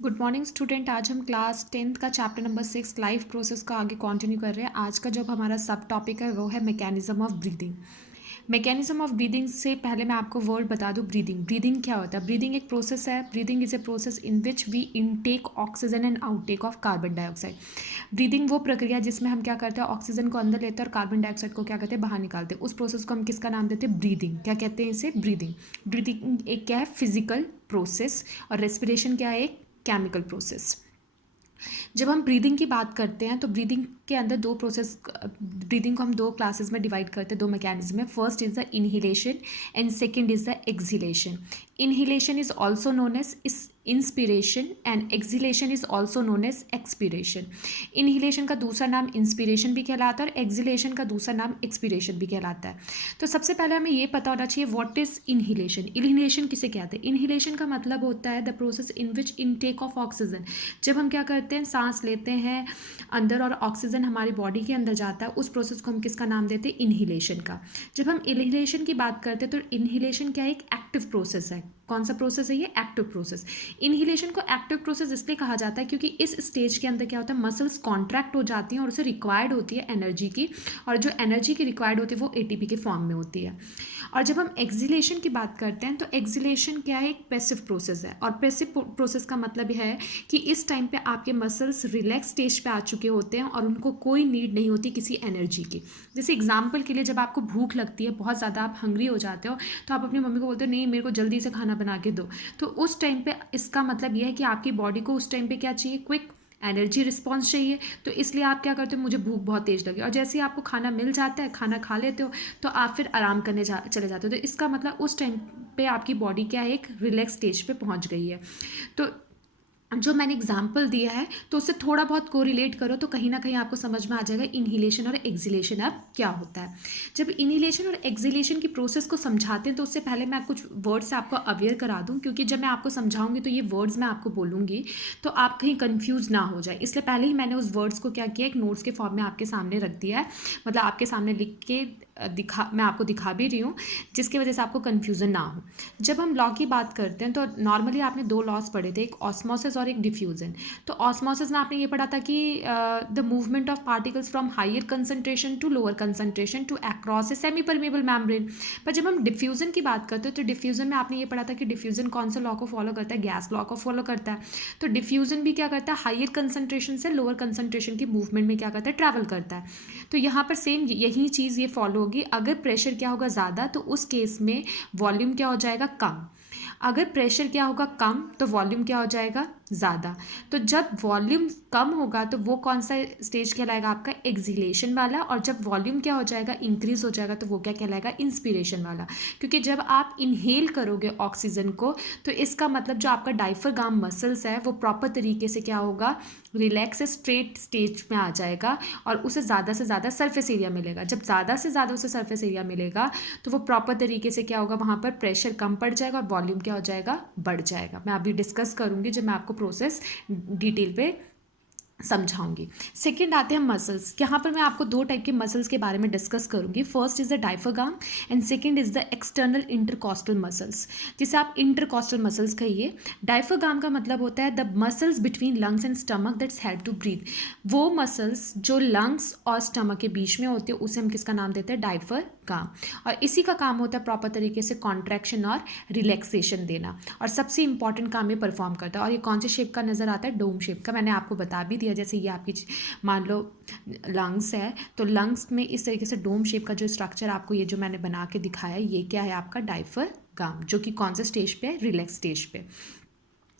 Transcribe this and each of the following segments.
Good morning student. आज हम class 10th का चैप्टर नंबर 6 लाइफ प्रोसेस का आगे कंटिन्यू कर रहे हैं। आज का जो हमारा सब टॉपिक है वो है mechanism of breathing. Mechanism of breathing से पहले मैं आपको वर्ड बता दूं। ब्रीदिंग ब्रीदिंग क्या होता है? ब्रीदिंग एक प्रोसेस है। Breathing is a process in which we intake oxygen and outtake of carbon dioxide. Breathing वो प्रक्रिया जिसमें हम क्या करते हैं, ऑक्सीजन को अंदर लेते हैं और कार्बन डाइऑक्साइड को क्या करते हैं, बाहर निकालते हैं। उस प्रोसेस को हम किसका नाम देते हैं? ब्रीदिंग। क्या कहते हैं इसे? ब्रीदिंग। ब्रीदिंग एक क्या है? Physical process. और रेस्पिरेशन क्या है? एक केमिकल प्रोसेस। जब हम ब्रीदिंग की बात करते हैं तो ब्रीदिंग के अंदर दो प्रोसेस, ब्रीदिंग को हम दो क्लासेस में डिवाइड करते हैं, दो मैकेनिज्म है। First is the inhalation and second is the exhalation. Inhalation is also known as inspiration and exhalation is also known as expiration. Inhalation का दूसरा नाम इंस्पिरेशन भी कहलाता है और एक्सहिलेशन का दूसरा नाम एक्सपीरेशन भी कहलाता है। तो सबसे पहले हमें ये पता होना चाहिए व्हाट इज इनहिलेशन। इनहिलेशन किसे कहते हैं? इनहिलेशन का मतलब होता है the process in which intake of oxygen. जब हम क्या करते हैं, सांस लेते हैं अंदर और ऑक्सीजन हमारी बॉडी के अंदर जाता है, उस प्रोसेस को हम किसका नाम देते हैं? इनहिलेशन का। जब हम इनहिलेशन की बात करते हैं तो इनहिलेशन क्या है? एक एक्टिव प्रोसेस है। कौन सा प्रोसेस है ये? Active process. इनहिलेशन को एक्टिव प्रोसेस इसलिए कहा जाता है क्योंकि इस स्टेज के अंदर क्या होता है, मसल्स कॉन्ट्रैक्ट हो जाती हैं और उसे रिक्वायर्ड होती है एनर्जी की, और जो एनर्जी की रिक्वायर्ड होती है वो एटीपी के फॉर्म में होती है। और जब हम एक्सहिलेशन की बात करते हैं तो एक्सहिलेशन क्या है? एक पैसिव प्रोसेस है। और पैसिव प्रोसेस का मतलब यह है कि इस टाइम पे आपके मसल्स रिलैक्स स्टेज पे आ चुके होते हैं और उनको कोई नीड नहीं होती किसी एनर्जी की। जैसे एग्जाम्पल के लिए, जब आपको भूख लगती है, बहुत ज़्यादा आप हंग्री हो जाते हो, तो आप अपनी मम्मी को बोलते हो नहीं मेरे को जल्दी से खाना बना के दो। तो उस टाइम पे इसका मतलब यह है कि आपकी बॉडी को उस टाइम पे क्या चाहिए? क्विक एनर्जी रिस्पॉन्स चाहिए। तो इसलिए आप क्या करते हो? मुझे भूख बहुत तेज लगी, और जैसे ही आपको खाना मिल जाता है, खाना खा लेते हो, तो आप फिर आराम करने चले जाते हो। तो इसका मतलब उस टाइम पे आपकी बॉडी क्या है? एक रिलैक्स स्टेज पे पहुंच गई है। तो जो मैंने एग्जाम्पल दिया है तो उससे थोड़ा बहुत कोरिलेट करो तो कहीं ना कहीं आपको समझ में आ जाएगा इनहिलेशन और एक्सहिलेशन अब क्या होता है। जब इनहिलेशन और एक्सहिलेशन की प्रोसेस को समझाते हैं तो उससे पहले मैं कुछ वर्ड्स आपको अवेयर करा दूं, क्योंकि जब मैं आपको समझाऊंगी तो ये वर्ड्स मैं आपको बोलूंगी तो आप कहीं कंफ्यूज ना हो जाए, इसलिए पहले ही मैंने उस वर्ड्स को क्या किया, एक नोट्स के फॉर्म में आपके सामने रख दिया है। मतलब आपके सामने लिख के मैं आपको दिखा भी रही हूँ, जिसकी वजह से आपको कन्फ्यूज़न ना हो। जब हम लॉ की बात करते हैं तो नॉर्मली आपने दो लॉस पढ़े थे, एक ऑस्मोसिस और एक डिफ्यूजन। तो ऑस्मोसिस में आपने ये पढ़ा था कि the movement of particles from higher concentration to lower concentration to across a semi permeable membrane. पर जब हम डिफ्यूजन की बात करते हैं तो डिफ्यूजन में आपने ये पढ़ा था कि डिफ्यूजन कौन सा लॉ को फॉलो करता है? गैस लॉ को फॉलो करता है। तो डिफ्यूजन भी क्या करता है? हायर कंसंट्रेशन से लोअर कंसंट्रेशन की मूवमेंट में क्या करता है? ट्रैवल करता है। तो यहाँ पर सेम यही चीज़ ये फॉलो होगी। अगर प्रेशर क्या होगा? ज़्यादा, तो उस केस में वॉल्यूम क्या हो जाएगा? कम। अगर प्रेशर क्या होगा? कम, तो वॉल्यूम क्या हो जाएगा? ज़्यादा। तो जब वॉल्यूम कम होगा तो वो कौन सा स्टेज कहलाएगा? आपका एक्सहिलेशन वाला। और जब वॉल्यूम क्या हो जाएगा? इंक्रीज हो जाएगा, तो वो क्या कहलाएगा? इंस्पिरेशन वाला। क्योंकि जब आप इनहेल करोगे ऑक्सीजन को तो इसका मतलब जो आपका डायफ्राम मसल्स है वो प्रॉपर तरीके से क्या होगा? रिलैक्स स्ट्रेट स्टेज में आ जाएगा और उसे ज़्यादा से ज़्यादा सरफेस एरिया मिलेगा। जब ज़्यादा से ज़्यादा उसे सरफेस एरिया मिलेगा तो वो प्रॉपर तरीके से क्या होगा? वहाँ पर प्रेशर कम पड़ जाएगा और वॉल्यूम क्या हो जाएगा? बढ़ जाएगा। मैं अभी डिस्कस करूँगी जब मैं आपको प्रोसेस डिटेल पे समझाऊंगी। सेकेंड आते हैं मसल्स। यहाँ पर मैं आपको दो टाइप के मसल्स के बारे में डिस्कस करूंगी। First is the diaphragm and second is the external intercostal muscles, जिसे आप इंटरकॉस्टल मसल्स कहिए। डायफ्राम का मतलब होता है the muscles between lungs and stomach that's help to breathe. वो मसल्स जो लंग्स और स्टमक के बीच में होते हैं उसे हम किसका नाम देते हैं? डायफ्राम। और इसी का काम होता है प्रॉपर तरीके से कॉन्ट्रैक्शन और रिलैक्सेशन देना, और सबसे इंपॉर्टेंट काम ये परफॉर्म करता है। और ये कौन से शेप का नज़र आता है? डोम शेप का। मैंने आपको बता भी दिया, जैसे ये आपकी मान लो लंग्स है तो लंग्स में इस तरीके से डोम शेप का जो स्ट्रक्चर आपको ये जो मैंने बना के दिखाया, ये क्या है? आपका डायफ्राम, जो कि कौन से स्टेज पे है? रिलैक्स स्टेज पे।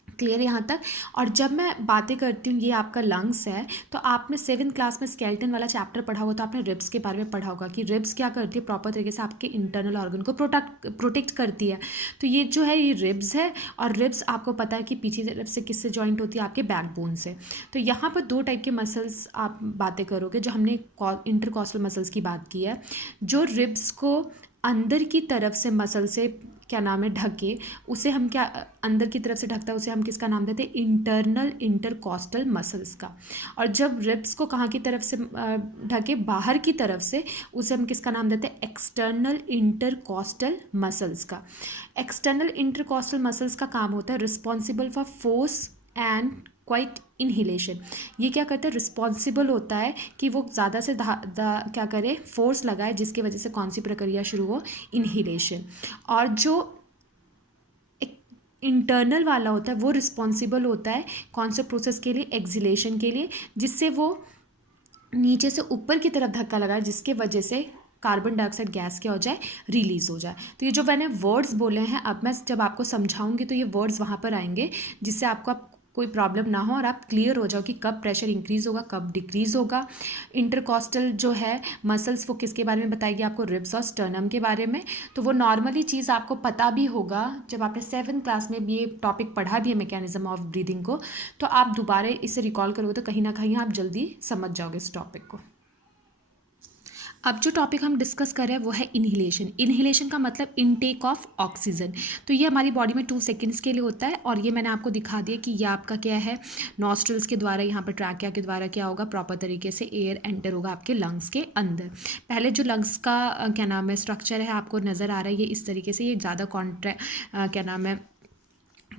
क्लियर यहाँ तक? और जब मैं बातें करती हूँ, ये आपका लंग्स है, तो आपने 7th क्लास में स्केलेटन वाला चैप्टर पढ़ा हुआ, तो आपने रिब्स के बारे में पढ़ा होगा कि रिब्स क्या करती है? प्रॉपर तरीके से आपके इंटरनल ऑर्गन को प्रोटेक्ट करती है। तो ये जो है ये रिब्स है, और रिब्स आपको पता है कि पीछे तरफ से किससे जॉइंट होती है? आपके बैकबोन से। तो यहाँ पर दो टाइप के मसल्स आप बातें करोगे। जो हमने इंटरकॉस्टल मसल्स की बात की है, जो रिब्स को अंदर की तरफ से मसल से क्या नाम है? ढके, उसे हम क्या अंदर की तरफ से ढकता है उसे हम किसका नाम देते हैं? इंटरनल इंटरकॉस्टल मसल्स का। और जब रिब्स को कहाँ की तरफ से ढके? बाहर की तरफ से, उसे हम किसका नाम देते हैं? एक्सटर्नल इंटरकॉस्टल मसल्स का। एक्सटर्नल इंटरकॉस्टल मसल्स का काम होता है responsible for force and quiet inhalation. ये क्या करता है, रिस्पॉन्सिबल होता है कि वो ज़्यादा से क्या करे, फोर्स लगाए, जिसकी वजह से कौन सी प्रक्रिया शुरू हो, इनहिलेशन। और जो इंटरनल वाला होता है वो रिस्पॉन्सिबल होता है कौन से प्रोसेस के लिए, एक्सिलेशन के लिए, जिससे वो नीचे से ऊपर की तरफ धक्का लगाए, जिसके वजह से कार्बन डाइऑक्साइड गैस क्या हो जाए, रिलीज हो जाए। तो ये जो मैंने वर्ड्स बोले हैं, अब मैं जब आपको समझाऊंगी तो ये वर्ड्स वहाँ पर आएंगे, जिससे आपको कोई प्रॉब्लम ना हो और आप क्लियर हो जाओ कि कब प्रेशर इंक्रीज होगा, कब डिक्रीज होगा। इंटरकॉस्टल जो है मसल्स, वो किसके बारे में बताएगी आपको, रिब्स और स्टर्नम के बारे में। तो वो नॉर्मली चीज़ आपको पता भी होगा, जब आपने 7th क्लास में भी ये टॉपिक पढ़ा भी है मैकेनिज्म ऑफ ब्रीदिंग को, तो आप दोबारा इसे रिकॉल करोगे तो कहीं ना कहीं आप जल्दी समझ जाओगे इस टॉपिक को। अब जो टॉपिक हम डिस्कस कर रहे हैं वो है इनहिलेशन। इनहिलेशन का मतलब इनटेक ऑफ ऑक्सीजन। तो ये हमारी बॉडी में 2 सेकेंड्स के लिए होता है, और ये मैंने आपको दिखा दिया कि ये आपका क्या है, नॉस्ट्रल्स के द्वारा, यहाँ पर ट्रैकिया के द्वारा क्या होगा, प्रॉपर तरीके से एयर एंटर होगा आपके लंग्स के अंदर। पहले जो लंग्स का क्या नाम है, स्ट्रक्चर है, आपको नज़र आ रहा है ये इस तरीके से, ये ज़्यादा क्या नाम है,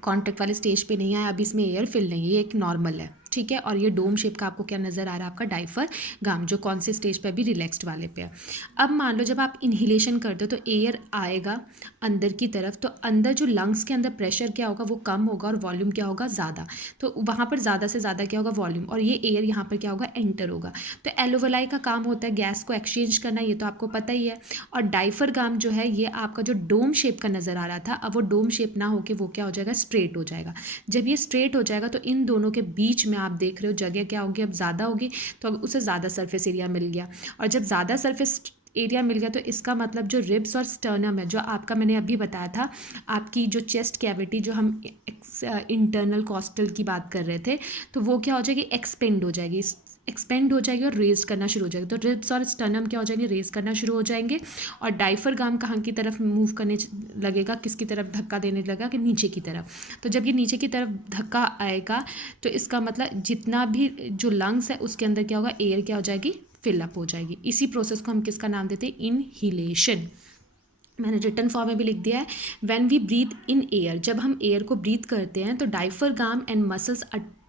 कॉन्टैक्ट वाले स्टेज पे नहीं है, अभी इसमें एयर फिल नहीं है, ये एक नॉर्मल है, ठीक है। और ये डोम शेप का आपको क्या नज़र आ रहा है, आपका डायफ्राम, जो कौन से स्टेज पे अभी रिलैक्स्ड वाले पे है। अब मान लो जब आप इनहिलेशन करते हो तो एयर आएगा अंदर की तरफ, तो अंदर जो लंग्स के अंदर प्रेशर क्या होगा, वो कम होगा और वॉल्यूम क्या होगा, ज़्यादा। तो वहाँ पर ज़्यादा से ज़्यादा क्या होगा, वॉल्यूम, और ये एयर यहाँ पर क्या होगा, एंटर होगा। तो एलोवेलाई का काम होता है गैस को एक्सचेंज करना, ये तो आपको पता ही है। और डायफ्राम जो है, ये आपका जो डोम शेप का नज़र आ रहा था, अब वो डोम शेप ना होकर वो क्या हो जाएगा, स्ट्रेट हो जाएगा। जब ये स्ट्रेट हो जाएगा तो इन दोनों के बीच में आप देख रहे हो जगह क्या होगी, अब ज़्यादा होगी, तो अब उसे ज़्यादा सरफेस एरिया मिल गया। और जब ज़्यादा सरफेस एरिया मिल गया तो इसका मतलब जो रिब्स और स्टर्नम है, जो आपका मैंने अभी बताया था, आपकी जो चेस्ट कैविटी, जो हम इंटरनल कॉस्टल की बात कर रहे थे, तो वो क्या हो जाएगी, एक्सपेंड हो जाएगी, एक्सपेंड हो जाएगी और रेज करना शुरू हो जाएगी। तो रिब्स और स्टर्नम क्या हो जाएंगे, रेज करना शुरू हो जाएंगे। और डायफ्राम कहाँ की तरफ मूव करने लगेगा, किसकी तरफ धक्का देने लगेगा, कि नीचे की तरफ। तो जब ये नीचे की तरफ धक्का आएगा तो इसका मतलब जितना भी जो लंग्स है उसके अंदर क्या होगा, एयर क्या हो जाएगी, फिलअप हो जाएगी। इसी प्रोसेस को हम किसका नाम देते हैं, इनहिलेशन। मैंने रिटन फॉर्म में भी लिख दिया है। When we breathe in air, जब हम एयर को ब्रीथ करते हैं तो diaphragm and muscles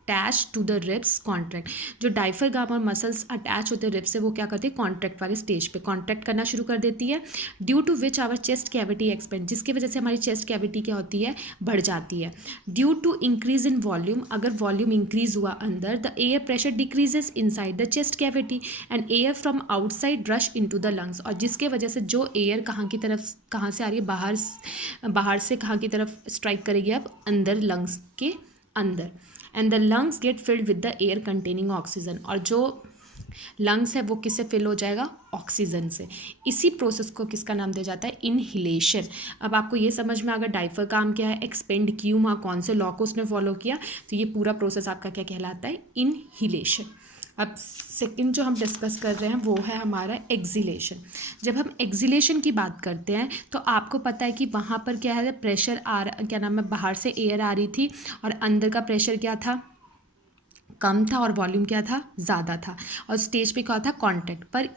attach to the ribs contract. जो डायफ्राम और मसल्स अटैच होते हैं रिब्स से, वो क्या करते हैं, कॉन्ट्रैक्ट वाले स्टेज पे कॉन्ट्रैक्ट करना शुरू कर देती है। Due to which our chest cavity expand, जिसकी वजह से हमारी चेस्ट कैविटी क्या होती है, बढ़ जाती है। Due to increase in volume, अगर वॉल्यूम इंक्रीज हुआ अंदर, the air pressure decreases inside the chest cavity and air from outside rush into the lungs. और जिसके वजह से जो एयर कहाँ की तरफ, कहाँ से आ रही है, बाहर से कहाँ की तरफ स्ट्राइक करेगी, अब अंदर लंग्स के अंदर। And the lungs get filled with the air containing oxygen, और जो लंग्स है वो किससे फिल हो जाएगा, ऑक्सीजन से। इसी प्रोसेस को किसका नाम दिया जाता है, इनहिलेशन। अब आपको ये समझ में अगर डायफ्राम क्या है, एक्सपेंड क्यों हुआ, कौन से लॉ को उसने फॉलो किया, तो ये पूरा प्रोसेस आपका क्या कहलाता है, इनहिलेशन। अब सेकंड जो हम डिस्कस कर रहे हैं वो है हमारा एक्सिलेशन। जब हम एक्सिलेशन की बात करते हैं तो आपको पता है कि वहाँ पर क्या है, प्रेशर क्या नाम है, बाहर से एयर आ रही थी और अंदर का प्रेशर क्या था, कम था, और वॉल्यूम क्या था, ज़्यादा था। और स्टेज पे क्या था, कॉन्टैक्ट पर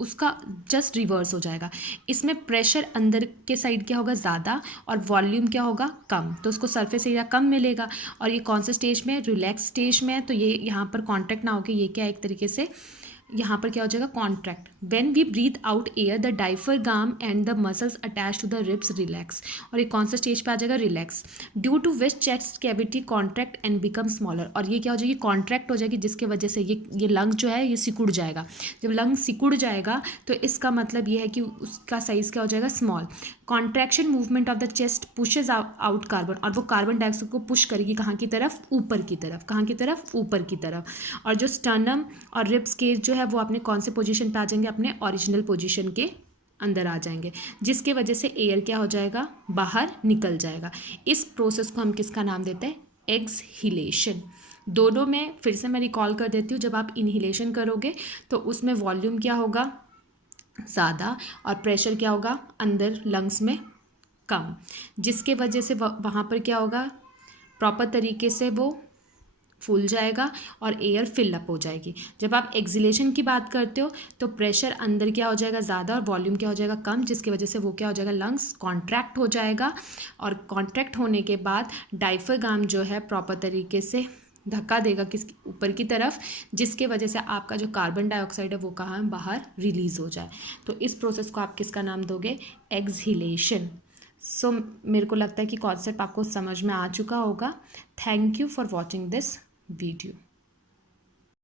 उसका जस्ट रिवर्स हो जाएगा। इसमें प्रेशर अंदर के साइड क्या होगा, ज़्यादा, और वॉल्यूम क्या होगा, कम। तो उसको सरफेस एरिया कम मिलेगा। और ये कौन से स्टेज में, रिलैक्स स्टेज में है, तो ये यहाँ पर कॉन्टैक्ट ना होकर ये क्या एक तरीके से यहाँ पर क्या हो जाएगा, contract. When we breathe out air the diaphragm and the muscles attach to the ribs relax, और ये कौन सा स्टेज पे आ जाएगा, relax. Due to which chest cavity contract and become smaller, और ये क्या हो जाएगी, कॉन्ट्रैक्ट हो जाएगी, जिसके वजह से ये लंग जो है ये सिकुड़ जाएगा। जब लंग सिकुड़ जाएगा तो इसका मतलब ये है कि उसका साइज क्या हो जाएगा, small. Contraction movement of the chest pushes out carbon, और वो कार्बन डाइऑक्साइड को पुश करेगी कहाँ की तरफ, ऊपर की तरफ। कहाँ की तरफ, ऊपर की तरफ। और जो स्टर्नम और रिब्स के जो है वो अपने कौन से पोजीशन पे आ जाएंगे, अपने ओरिजिनल पोजीशन के अंदर आ जाएंगे, जिसके वजह से एयर क्या हो जाएगा, बाहर निकल जाएगा। इस प्रोसेस को हम किसका नाम देते हैं, एक्सहिलेशन। दोनों में फिर से मैं रिकॉल कर देती हूँ, जब आप इनहिलेशन करोगे तो उसमें वॉल्यूम क्या होगा, ज़्यादा, और प्रेशर क्या होगा, अंदर लंग्स में कम, जिसके वजह से वहाँ पर क्या होगा, प्रॉपर तरीके से वो फूल जाएगा और एयर फिल अप हो जाएगी। जब आप एक्सलेशन की बात करते हो तो प्रेशर अंदर क्या हो जाएगा ज़्यादा और वॉल्यूम क्या हो जाएगा कम, जिसकी वजह से वो क्या हो जाएगा लंग्स कॉन्ट्रैक्ट हो जाएगा और कॉन्ट्रैक्ट होने के बाद डायफ्राम जो है प्रॉपर तरीके से धक्का देगा किस ऊपर की तरफ, जिसके वजह से आपका जो कार्बन डाइऑक्साइड है वो कहाँ बाहर रिलीज़ हो जाए। तो इस प्रोसेस को आप किसका नाम दोगे? एक्सहिलेशन। सो मेरे को लगता है कि कॉन्सेप्ट आपको समझ में आ चुका होगा। Thank you for watching this video.